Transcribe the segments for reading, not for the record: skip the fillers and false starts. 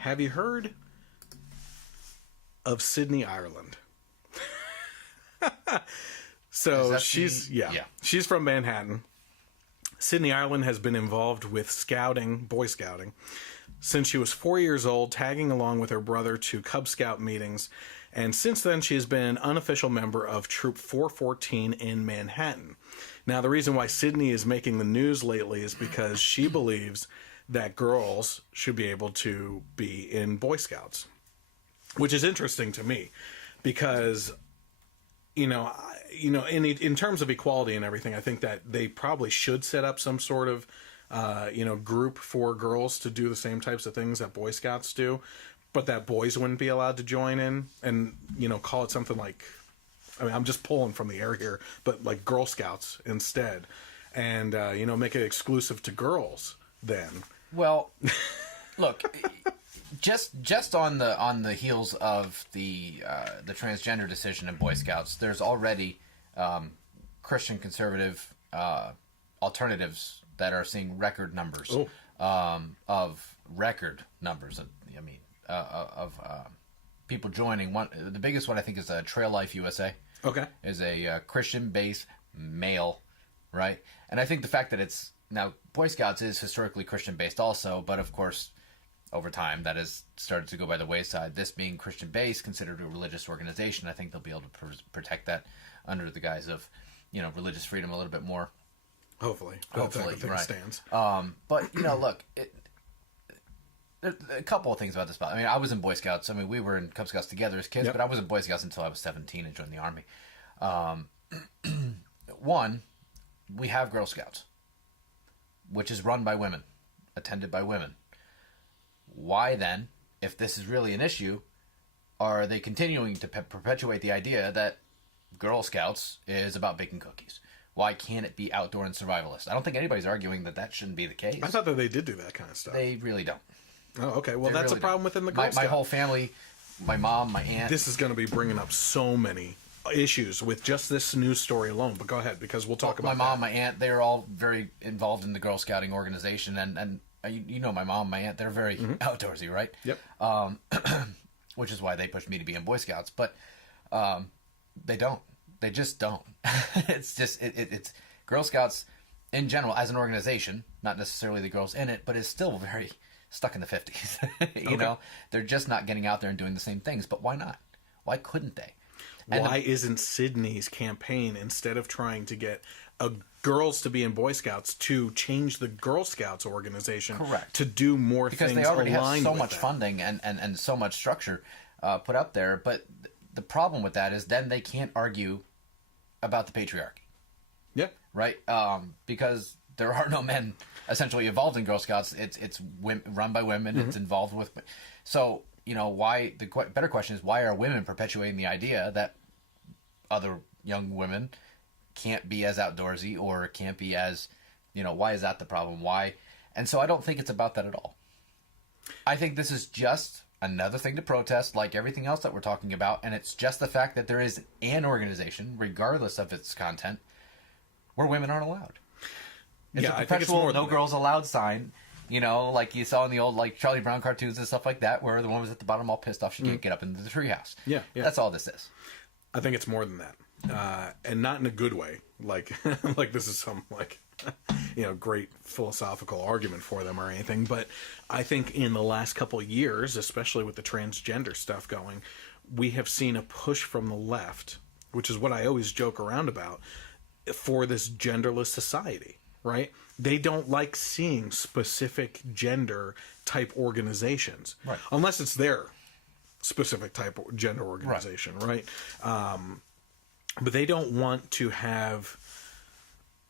Have you heard of Sydney, Ireland? So she's from Manhattan. Sydney, Ireland has been involved with scouting, Boy Scouting, since she was 4 years old, tagging along with her brother to Cub Scout meetings. And since then, she has been an unofficial member of Troop 414 in Manhattan. Now, the reason why Sydney is making the news lately is because she believes that girls should be able to be in Boy Scouts, which is interesting to me because, in terms of equality and everything, I think that they probably should set up some sort of, group for girls to do the same types of things that Boy Scouts do, but that boys wouldn't be allowed to join in and, call it something like, I'm just pulling from the air here, but like Girl Scouts instead. And, make it exclusive to girls then. Well, look, just on the heels of the transgender decision in Boy Scouts, there's already Christian conservative alternatives that are seeing record numbers of people joining. The biggest one I think is Trail Life USA. Okay, is a Christian-based male, right? And I think the fact that it's now Boy Scouts is historically Christian-based also, but of course, over time that has started to go by the wayside. This being Christian-based, considered a religious organization, I think they'll be able to protect that under the guise of, religious freedom a little bit more. Hopefully, right. Stands. But look, there's a couple of things about this. I mean, I was in Boy Scouts. I mean, we were in Cub Scouts together as kids, but I was in Boy Scouts until I was 17 and joined the Army. One, we have Girl Scouts, which is run by women, attended by women. Why then, if this is really an issue, are they continuing to perpetuate the idea that Girl Scouts is about baking cookies? Why can't it be outdoor and survivalist? I don't think anybody's arguing that shouldn't be the case. I thought that they did do that kind of stuff. They really don't. Oh, okay. Well, that's really a problem within the Girl Scouts. My whole family, my mom, my aunt. This is going to be bringing up so many issues with just this news story alone. But go ahead, because we'll talk about my mom, my aunt. They're all very involved in the Girl Scouting organization, and my mom, my aunt. They're very outdoorsy, right? Yep. Which is why they pushed me to be in Boy Scouts, but they don't. They just don't. It's just it's Girl Scouts in general as an organization, not necessarily the girls in it, but is still very stuck in the 50s. You know, they're just not getting out there and doing the same things. But why not? Why couldn't they? And why isn't Sydney's campaign, instead of trying to get girls to be in Boy Scouts, to change the Girl Scouts organization to do more because things they already have so with much that. funding and so much structure put up there. But the problem with that is then they can't argue about the patriarchy. Yeah. Right? Because there are no men essentially involved in Girl Scouts. It's run by women. It's involved with... So, you know, why... The better question is, why are women perpetuating the idea that other young women can't be as outdoorsy or can't be as... You know, why is that the problem? Why... And so I don't think it's about that at all. I think this is just another thing to protest, like everything else that we're talking about, and it's just the fact that there is an organization, regardless of its content, where women aren't allowed. It's a perpetual no girls allowed sign, you know, like you saw in the old like Charlie Brown cartoons and stuff like that, where the woman's at the bottom all pissed off she can't get up into the treehouse. Yeah. That's all this is. I think it's more than that, and not in a good way. Like, like this is some like, you know, great philosophical argument for them or anything. But I think in the last couple of years, especially with the transgender stuff going, we have seen a push from the left, which is what I always joke around about, for this genderless society. Right? They don't like seeing specific gender type organizations, right, unless it's their specific type of gender organization, right? But they don't want to have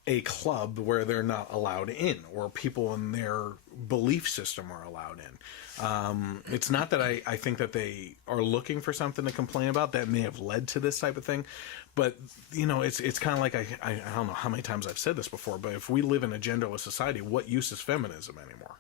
a club where they're not allowed in, or people in their belief system are allowed in. It's not that I think that they are looking for something to complain about that may have led to this type of thing, but you know, it's kind of like I don't know how many times I've said this before, but if we live in a genderless society, what use is feminism anymore?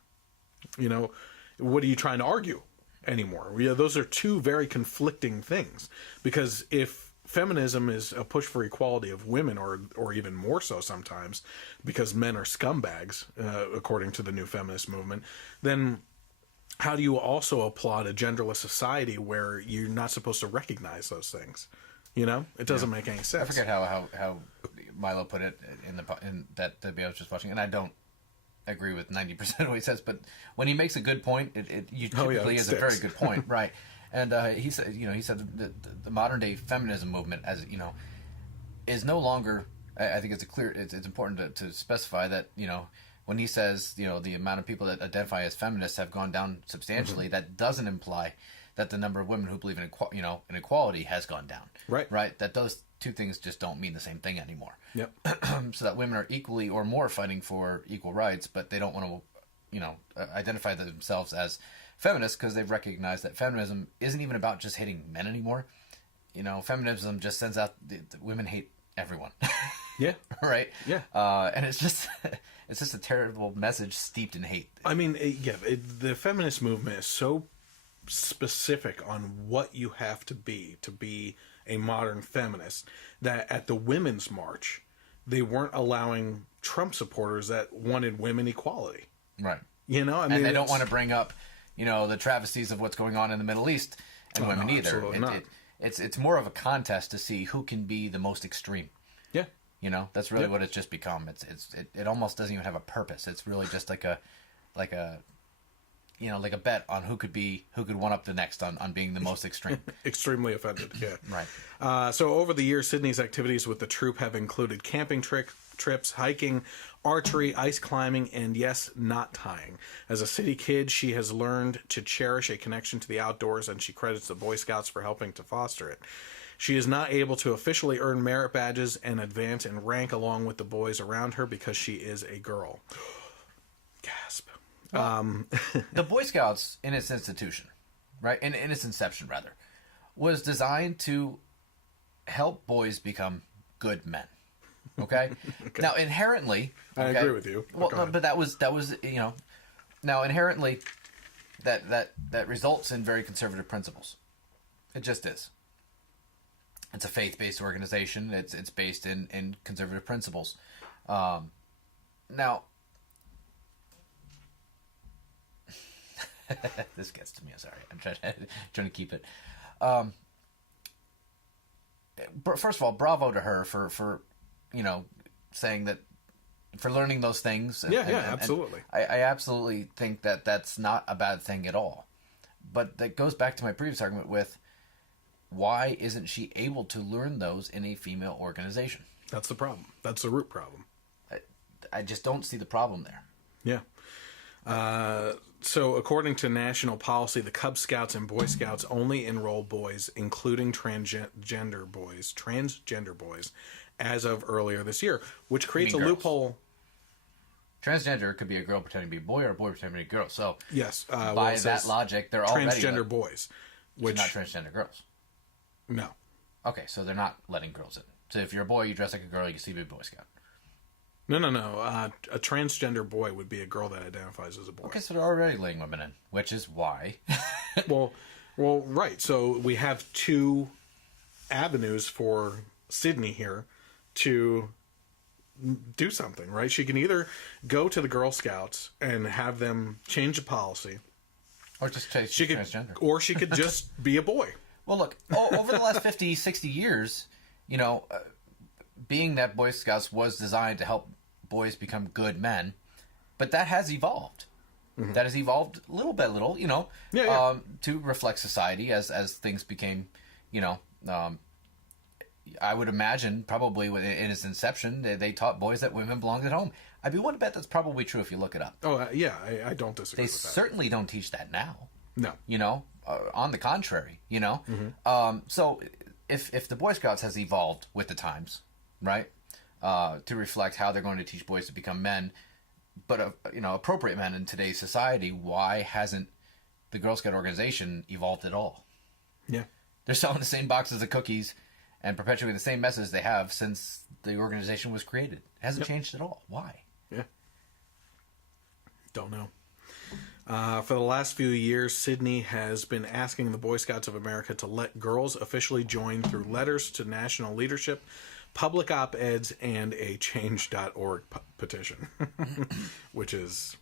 You know, what are you trying to argue anymore? Yeah, those are two very conflicting things, because if feminism is a push for equality of women, or even more so sometimes, because men are scumbags, according to the new feminist movement, then how do you also applaud a genderless society where you're not supposed to recognize those things? You know, it doesn't make any sense. I forget how Milo put it in that the I was just watching, and I don't agree with 90% of what he says, but when he makes a good point, it typically is a very good point, right? And he said the modern day feminism movement, as you know, is no longer. I think it's important to specify that, you know, when he says, you know, the amount of people that identify as feminists have gone down substantially, that doesn't imply that the number of women who believe in equality has gone down. Right. That those two things just don't mean the same thing anymore. Yep. So that women are equally or more fighting for equal rights, but they don't want to, you know, identify themselves as feminists because they've recognized that feminism isn't even about just hating men anymore. You know, feminism just sends out the women hate everyone. Yeah. Right. Yeah. And it's just a terrible message steeped in hate. I mean, the feminist movement is so specific on what you have to be a modern feminist that at the Women's March, they weren't allowing Trump supporters that wanted women equality. Right. You know, I mean, and they don't want to bring up, you know, the travesties of what's going on in the Middle East and women no, either. absolutely not. It's more of a contest to see who can be the most extreme. Yeah. You know, that's really what it's just become. It almost doesn't even have a purpose. It's really just like a you know, like a bet on who could one up the next on being the most extreme. Extremely offended. Yeah. Right. So over the years, Sydney's activities with the troop have included camping trips, hiking, archery, ice climbing, and yes, knot tying. As a city kid, she has learned to cherish a connection to the outdoors, and she credits the Boy Scouts for helping to foster it. She is not able to officially earn merit badges and advance in rank along with the boys around her because she is a girl. Gasp. Well, the Boy Scouts, in its institution, right, in its inception, rather, was designed to help boys become good men. Okay? Okay. Now, inherently... I agree with you. Well, but that was, you know... Now, inherently, that results in very conservative principles. It just is. It's a faith-based organization. It's based in conservative principles. Now... This gets to me. I'm sorry. I'm trying to keep it. First of all, bravo to her for you know, saying that, for learning those things. Absolutely. And I absolutely think that that's not a bad thing at all. But that goes back to my previous argument with why isn't she able to learn those in a female organization? That's the problem. That's the root problem. I just don't see the problem there. Yeah. So according to national policy, the Cub Scouts and Boy Scouts only enroll boys, including transgender boys, as of earlier this year, which creates a loophole. Transgender could be a girl pretending to be a boy or a boy pretending to be a girl. So yes, by that logic, they're already transgender boys, which not transgender girls. No. Okay, so they're not letting girls in. So if you're a boy, you dress like a girl, you can still be a Boy Scout. No. A transgender boy would be a girl that identifies as a boy. Okay, so they're already letting women in, which is why. well, right. So we have two avenues for Sydney here to do something, right? She can either go to the Girl Scouts and have them change the policy, or just change transgender, or she could just be a boy. Well, look, over the last 50, 60 years, you know, being that Boy Scouts was designed to help boys become good men, but that has evolved. Mm-hmm. That has evolved little by little, you know, to reflect society as things became, you know, I would imagine probably in its inception, they taught boys that women belonged at home. I'd be willing to bet that's probably true if you look it up. Oh, yeah, I don't disagree with that. They certainly don't teach that now. No. You know, on the contrary, you know. Mm-hmm. So if the Boy Scouts has evolved with the times, right, to reflect how they're going to teach boys to become men, but, you know, appropriate men in today's society, why hasn't the Girl Scout organization evolved at all? Yeah. They're selling the same boxes of cookies and perpetuating the same message they have since the organization was created. It hasn't changed at all. Why? Yeah. Don't know. For the last few years, Sydney has been asking the Boy Scouts of America to let girls officially join through letters to national leadership, public op-eds, and a change.org petition, which is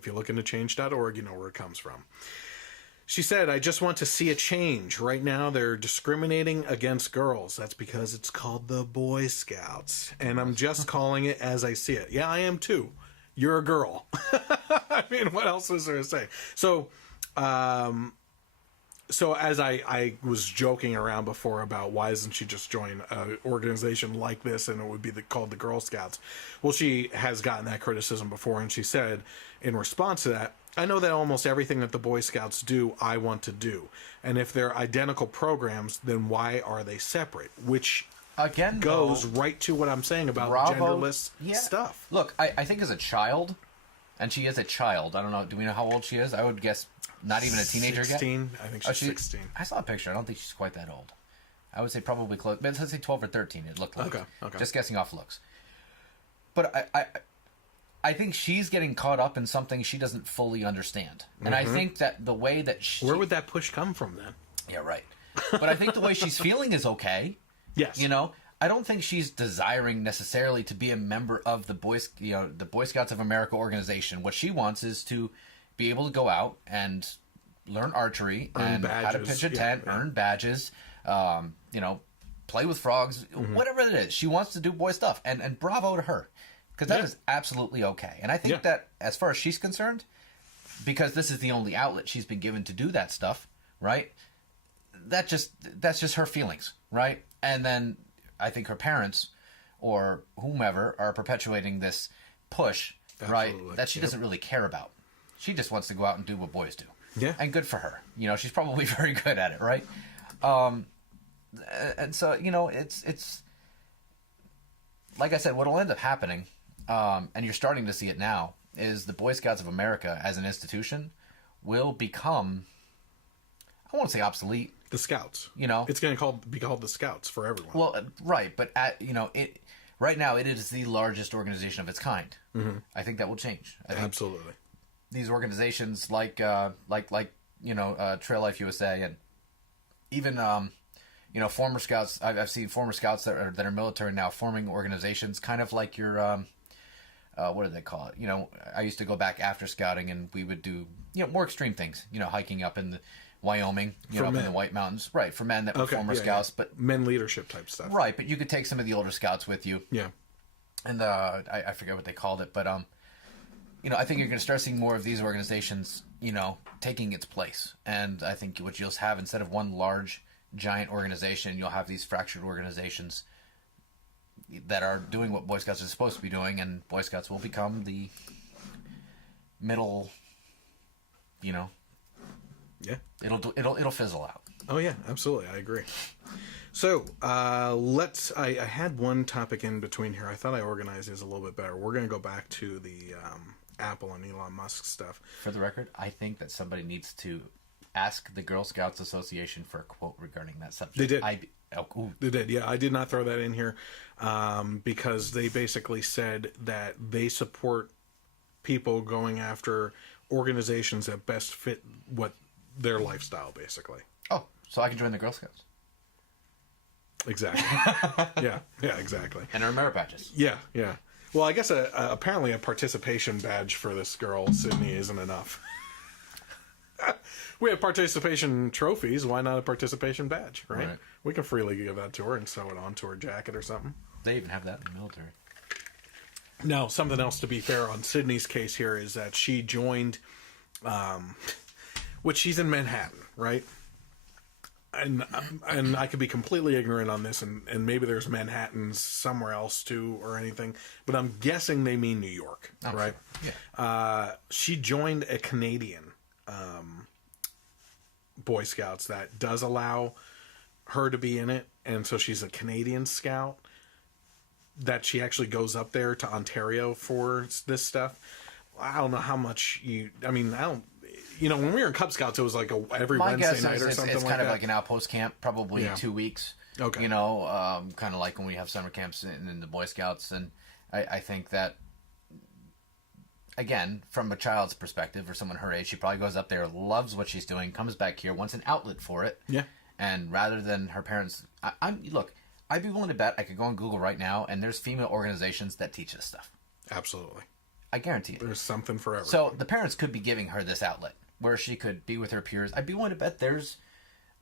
If you look into change.org, you know where it comes from. She said, I just want to see a change. Right now, they're discriminating against girls. That's because it's called the Boy Scouts. And I'm just calling it as I see it. Yeah, I am too. You're a girl. I mean, what else is there to say? So as I was joking around before about why doesn't she just join an organization like this and it would be called the Girl Scouts. Well, she has gotten that criticism before, and she said in response to that, I know that almost everything that the Boy Scouts do, I want to do. And if they're identical programs, then why are they separate? Which again goes right to what I'm saying about genderless stuff. Look, I think as a child, and she is a child. I don't know. Do we know how old she is? I would guess not even a teenager 16. yet. I think she's 16. I saw a picture. I don't think she's quite that old. I would say probably close. Let's say 12 or 13. It looked like. Okay. Just guessing off looks. But I think she's getting caught up in something she doesn't fully understand. And I think that the way that she... Where would that push come from then? Yeah, right. But I think the way she's feeling is okay. Yes. You know, I don't think she's desiring necessarily to be a member of the Boy Scouts of America organization. What she wants is to be able to go out and learn archery, earn badges. how to pitch a tent, earn badges, play with frogs, whatever it is. She wants to do boy stuff, and bravo to her. Because that is absolutely okay. And I think that, as far as she's concerned, because this is the only outlet she's been given to do that stuff, right? That's just her feelings, right? And then I think her parents or whomever are perpetuating this push, right? That she doesn't really care about. She just wants to go out and do what boys do. Yeah. And good for her. You know, she's probably very good at it, right? And so, you know, it's like I said, what'll end up happening, and you're starting to see it now, is the Boy Scouts of America as an institution will become, I won't say obsolete. The Scouts. You know, it's going to be called the Scouts for everyone. Well, right, but right now it is the largest organization of its kind. Mm-hmm. I think that will change. Absolutely. These organizations like Trail Life USA and even former scouts. I've seen former scouts that are military now forming organizations, kind of like your what do they call it? You know, I used to go back after scouting, and we would do more extreme things. You know, hiking up in the Wyoming, up in the White Mountains, right? For men that were former scouts, but men leadership type stuff, right? But you could take some of the older scouts with you, And I forget what they called it, but I think you're going to start seeing more of these organizations, taking its place. And I think what you'll have, instead of one large, giant organization, you'll have these fractured organizations that are doing what Boy Scouts are supposed to be doing, and Boy Scouts will become the middle, Yeah. It'll fizzle out. Oh yeah, absolutely. I agree. So I had one topic in between here. I thought I organized this a little bit better. We're going to go back to the Apple and Elon Musk stuff. For the record, I think that somebody needs to ask the Girl Scouts Association for a quote regarding that subject. They did. They did. Yeah, I did not throw that in here because they basically said that they support people going after organizations that best fit what their lifestyle, basically. Oh, so I can join the Girl Scouts. Exactly. yeah, exactly. And earn merit badges. Yeah. Well, I guess apparently a participation badge for this girl, Sydney, isn't enough. We have participation trophies. Why not a participation badge, right? We can freely give that to her and sew it onto her jacket or something. They even have that in the military. Now, something else to be fair on Sydney's case here is that she joined, which she's in Manhattan, right? And I could be completely ignorant on this, and maybe there's Manhattans somewhere else too or anything, but I'm guessing they mean New York, right? Sure. Yeah. She joined a Canadian Boy Scouts that does allow her to be in it, and so she's a Canadian Scout. That she actually goes up there to Ontario for this stuff. I don't know how much I don't. When we were in Cub Scouts, it was like every Wednesday night or something like that. It's kind of like an outpost camp, probably 2 weeks. Okay. Kind of like when we have summer camps in the Boy Scouts. And I think that, again, from a child's perspective or someone her age, she probably goes up there, loves what she's doing, comes back here, wants an outlet for it. Yeah. And rather than her parents... Look, I'd be willing to bet I could go on Google right now, and there's female organizations that teach this stuff. Absolutely. I guarantee it. There's something for everyone. So the parents could be giving her this outlet where she could be with her peers. I'd be willing to bet there's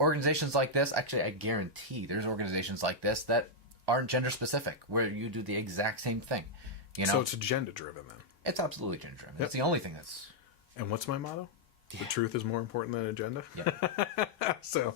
organizations like this. Actually, I guarantee there's organizations like this that aren't gender specific, where you do the exact same thing. You know, So it's agenda driven then. it's absolutely gender driven. It's the only thing that's. And what's my motto? The truth is more important than agenda. Yeah. So,